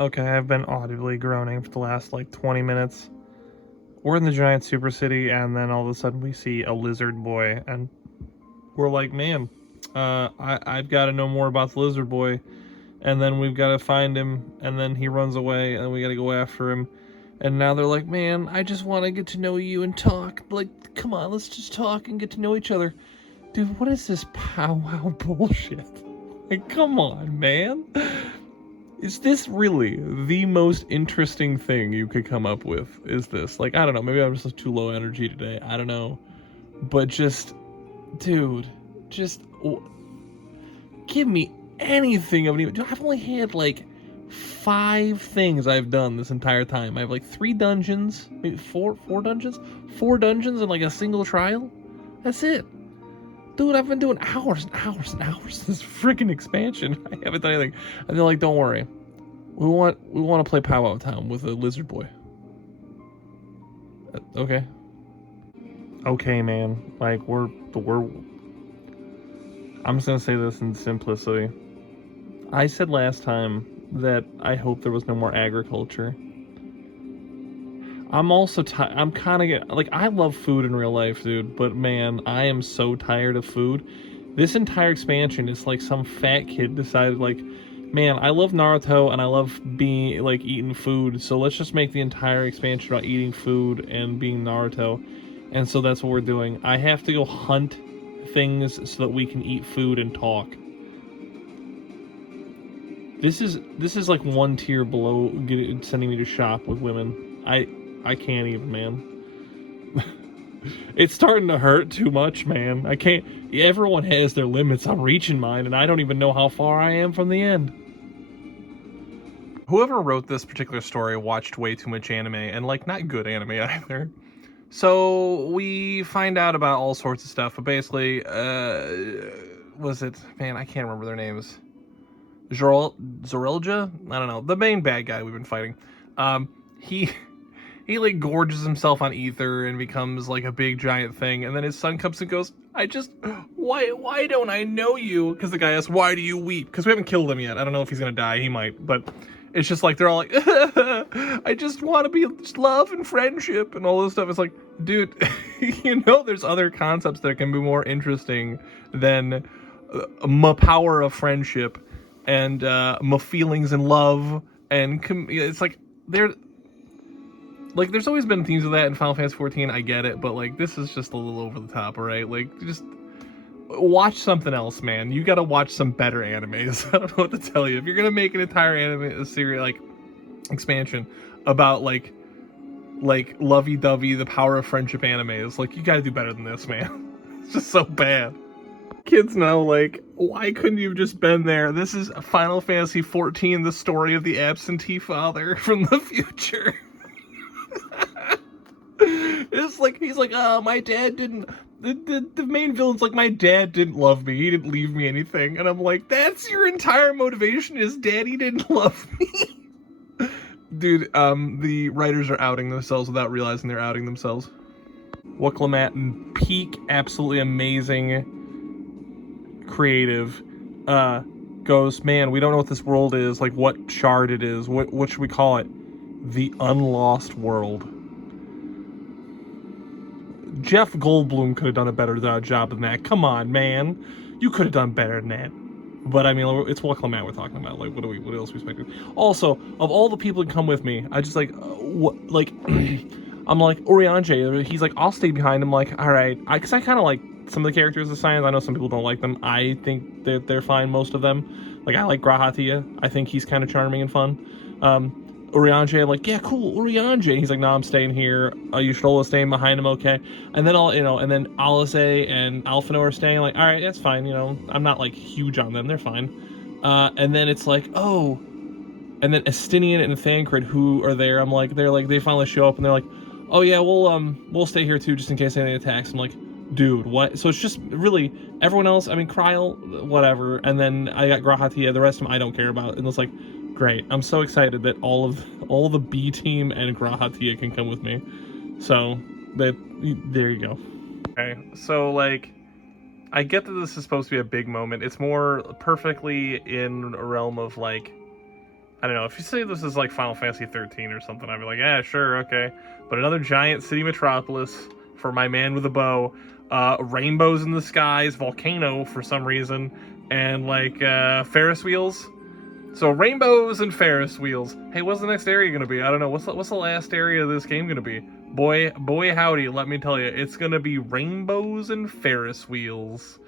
Okay, I've been audibly groaning for the last like 20 minutes. We're in the giant super city, and then all of a sudden we see a lizard boy, and we're like, man, I've got to know more about the lizard boy. And then we've got to find him, and then he runs away, and we got to go after him. And now they're like, man, I just want to get to know you and talk. Like, come on, let's just talk and get to know each other. Dude, what is this powwow bullshit? Like, come on, man. Is this really the most interesting thing you could come up with? Is this? Like, I don't know. Maybe I'm just too low energy today. I don't know. But just, dude, just give me anything of any. Dude, I've only had like 5 things I've done this entire time. I have like 3 dungeons, maybe four dungeons, 4 dungeons, and like a single trial. That's it. Dude, I've been doing hours and hours and hours this freaking expansion. I haven't done anything. And they're like, don't worry. We want to play Powwow Town with a lizard boy. Okay. Okay, man. Like we're I'm just gonna say this in simplicity. I said last time that I hope there was no more agriculture. I'm also I'm kind of like, I love food in real life, dude, but man, I am so tired of food. This entire expansion is like some fat kid decided, like, man, I love Naruto and I love being like eating food, so let's just make the entire expansion about eating food and being Naruto. And so that's what we're doing. I have to go hunt things so that we can eat food and talk. This is like one tier below sending me to shop with women. I can't even, man. It's starting to hurt too much, man. I can't. Everyone has their limits. I'm reaching mine, and I don't even know how far I am from the end. Whoever wrote this particular story watched way too much anime, and like not good anime either. So we find out about all sorts of stuff, but basically, was it, man? I can't remember their names. Zorilja? I don't know. The main bad guy we've been fighting. He he like gorges himself on ether and becomes like a big giant thing, and then his son comes and goes, I just, why don't I know you? Because the guy asks, why do you weep? Because we haven't killed him yet. I don't know if he's gonna die. He might, but it's just like they're all like, I just want to be love and friendship and all this stuff. It's like, dude, there's other concepts that can be more interesting than my power of friendship and my feelings and love, and it's like they're like, there's always been themes of that in Final Fantasy 14. I get it, but like this is just a little over the top, alright? Like, just watch something else, man. You gotta watch some better animes. I don't know what to tell you. If you're gonna make an entire anime series, like expansion about like lovey-dovey, the power of friendship animes, like, you gotta do better than this, man. It's just so bad. Kids know, like, why couldn't you have just been there? This is Final Fantasy 14, the story of the absentee father from the future. It's like, he's like, oh, my dad didn't. The main villain's like, my dad didn't love me. He didn't leave me anything. And I'm like, that's your entire motivation, is daddy didn't love me. Dude, the writers are outing themselves without realizing they're outing themselves. Wukelamat, peak, absolutely amazing, creative, goes, man, we don't know what this world is, like what shard it is, what should we call it? The Unlost World. Jeff Goldblum could have done a better job than that. Come on, man. You could have done better than that. But I mean, it's Wukelamat we're talking about. Like, what else are we expecting? Also, of all the people that come with me, I just like, what, like, I'm like, Oriange, he's like, I'll stay behind him. Like, all right. Because I kind of like some of the characters of Science. I know some people don't like them. I think that they're fine, most of them. Like, I like Grahatia. I think he's kind of charming and fun. Urianger, I'm like, yeah, cool, Urianger. He's like, no, I'm staying here. You should all stay behind him, okay? And then and then Alice and Alphino are staying. I'm like, all right, that's fine. I'm not like huge on them. They're fine. And then it's like, oh, and then Estinian and Thancred, who are there. I'm like, they finally show up and they're like, oh yeah, we'll stay here too just in case anything attacks. I'm like, dude, what? So it's just really everyone else. I mean, Kryl, whatever. And then I got Grahatia. The rest of them I don't care about. And it's like, great. I'm so excited that all the B team and Grahatia can come with me. So there you go. Okay, so like, I get that this is supposed to be a big moment. It's more perfectly in a realm of like, I don't know, if you say this is like Final Fantasy 13 or something, I'd be like, yeah, sure, okay. But another giant city metropolis for my man with a bow, rainbows in the skies, volcano for some reason, and like Ferris wheels. So rainbows and Ferris wheels. Hey, what's the next area gonna be? I don't know. What's the last area of this game gonna be? Boy, howdy. Let me tell you, it's gonna be rainbows and Ferris wheels.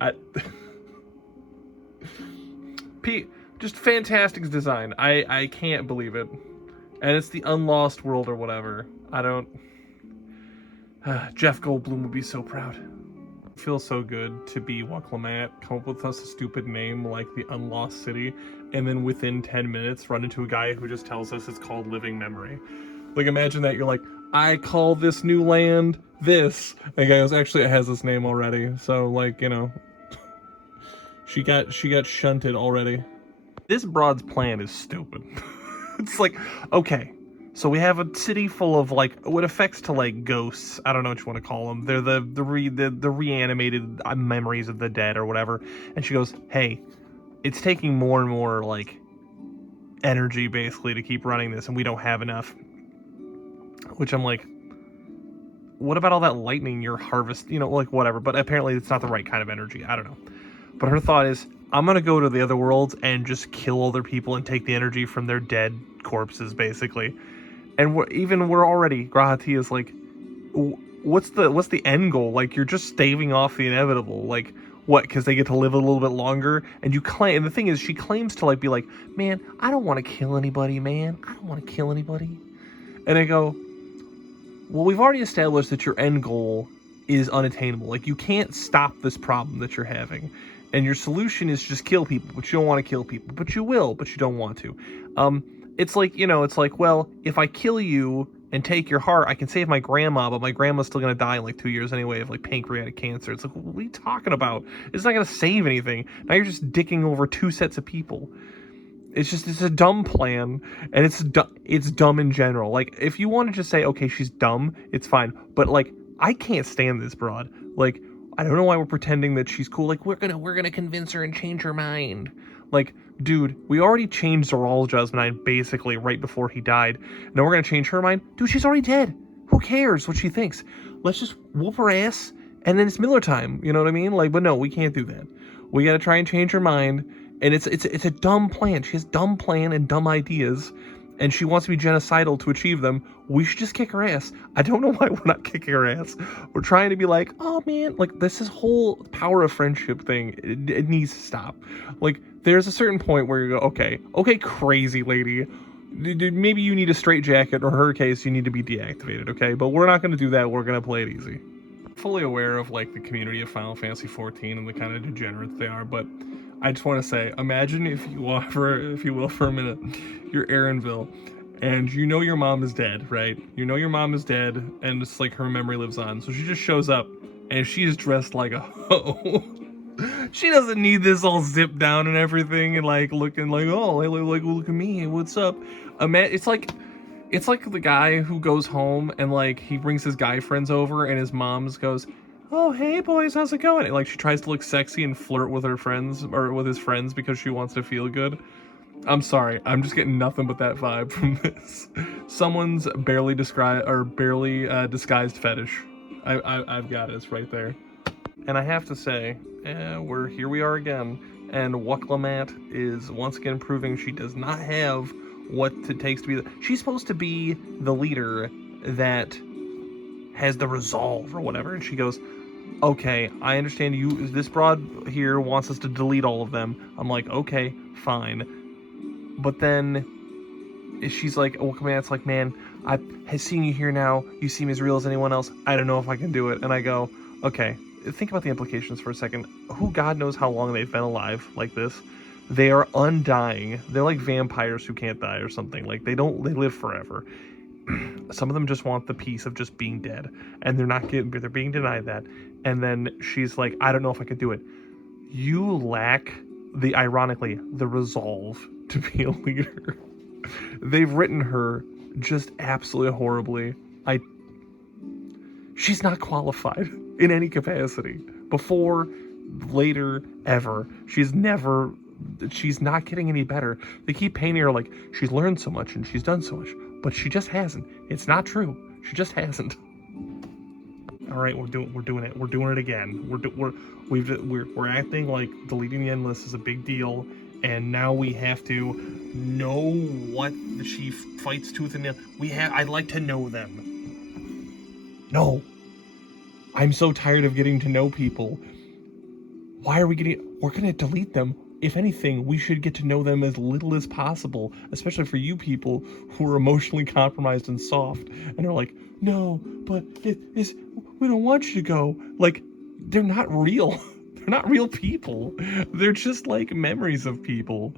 I, Pete, just fantastic design. I can't believe it, and it's the Unlost World or whatever. I don't. Jeff Goldblum would be so proud. It feels so good to be Waklamat, come up with us a stupid name like the Unlost City, and then within 10 minutes run into a guy who just tells us it's called Living Memory. Like, imagine that, you're like, I call this new land this. And the guy goes, actually, it has this name already. So, like, you know, she got shunted already. This broad's plan is stupid. It's like, okay, so we have a city full of like what affects to like ghosts. I don't know what you want to call them. They're the reanimated memories of the dead or whatever. And she goes, hey, it's taking more and more like energy basically to keep running this, and we don't have enough. Which I'm like, what about all that lightning you're harvest? You know, like whatever. But apparently it's not the right kind of energy. I don't know. But her thought is, I'm gonna go to the other worlds and just kill other people and take the energy from their dead corpses, basically. And we're already, Grahati is like, what's the end goal? Like, you're just staving off the inevitable. Like, what? Because they get to live a little bit longer, and you claim. And the thing is, she claims to like be like, man, I don't want to kill anybody, man. I don't want to kill anybody. And I go, well, we've already established that your end goal is unattainable. Like, you can't stop this problem that you're having. And your solution is just kill people, but you don't want to kill people. But you will, but you don't want to. It's like, you know, it's like, well, if I kill you and take your heart, I can save my grandma, but my grandma's still going to die in like 2 years anyway of like pancreatic cancer. It's like, what are you talking about? It's not going to save anything. Now you're just dicking over two sets of people. It's a dumb plan, and it's dumb in general. Like, if you want to just say, okay, she's dumb, it's fine. But like, I can't stand this broad. Like, I don't know why we're pretending that she's cool. Like, we're gonna convince her and change her mind. Like, dude, we already changed Zoralja's mind basically right before he died. Now we're gonna change her mind? Dude, she's already dead. Who cares what she thinks? Let's just whoop her ass, and then it's Miller time. You know what I mean? Like, but no, we can't do that. We gotta try and change her mind, and it's a dumb plan. She has dumb plan and dumb ideas, and she wants to be genocidal to achieve them. We should just kick her ass. I don't know why we're not kicking her ass. We're trying to be like, oh man, like this whole power of friendship thing, it needs to stop. Like, there's a certain point where you go, okay, crazy lady, maybe you need a straitjacket, or in her case, you need to be deactivated, okay? But we're not going to do that. We're going to play it easy. Fully aware of like the community of Final Fantasy 14 and the kind of degenerates they are, but I just want to say, imagine if you will for a minute, you're Erinville, and you know your mom is dead, right? You know your mom is dead, and it's like her memory lives on. So she just shows up, and she's dressed like a hoe. She doesn't need this all zipped down and everything, and like looking like, oh, like look at me, what's up? It's like the guy who goes home and like he brings his guy friends over, and his mom's goes, oh, hey boys, how's it going? And, like, she tries to look sexy and flirt with her friends, or with his friends, because she wants to feel good. I'm sorry, I'm just getting nothing but that vibe from this. Someone's barely disguised fetish. I've got it, it's right there. And I have to say, here we are again, and Waklamat is once again proving she does not have what it takes to be she's supposed to be the leader that has the resolve or whatever, and she goes, okay, I understand you, this broad here wants us to delete all of them. I'm like, okay, fine. But then she's like, oh, come on, it's like, man, I have seen you here now. You seem as real as anyone else. I don't know if I can do it. And I go, okay, think about the implications for a second. Who God knows how long they've been alive like this. They are undying. They're like vampires who can't die or something. Like, they live forever. Some of them just want the peace of just being dead, and they're being denied that. And then she's like, I don't know if I could do it. You lack ironically, the resolve to be a leader. They've written her just absolutely horribly. She's not qualified in any capacity. Before, later, ever. She's never she's not getting any better. They keep painting her like she's learned so much and she's done so much, but she just hasn't. It's not true. She just hasn't. All right, we're doing it. We're doing it again. We're acting like deleting the endless is a big deal, and now we have to know what she fights tooth and nail. I'd like to know them. No, I'm so tired of getting to know people. Why are we getting? We're gonna delete them. If anything, we should get to know them as little as possible, especially for you people who are emotionally compromised and soft, and are like, no, but we don't want you to go. Like, they're not real. They're not real people. They're just like memories of people.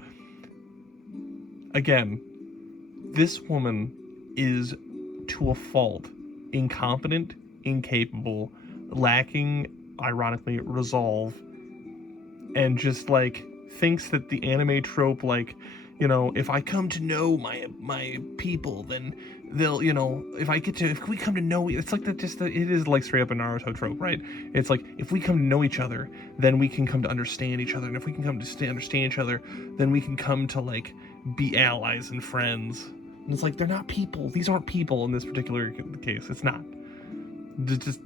Again, this woman is, to a fault, incompetent, incapable, lacking, ironically, resolve, and just like thinks that the anime trope, like, you know, if I come to know my people, then they'll, you know, if we come to know, it's like it is like straight up a Naruto trope, right? It's like, if we come to know each other, then we can come to understand each other, and if we can come to understand each other, then we can come to like be allies and friends. And it's like, they're not people. These aren't people in this particular case. It's not. Just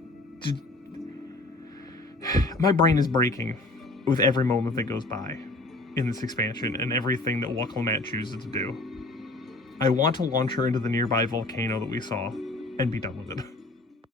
my brain is breaking with every moment that goes by in this expansion and everything that Wakalamat chooses to do. I want to launch her into the nearby volcano that we saw and be done with it.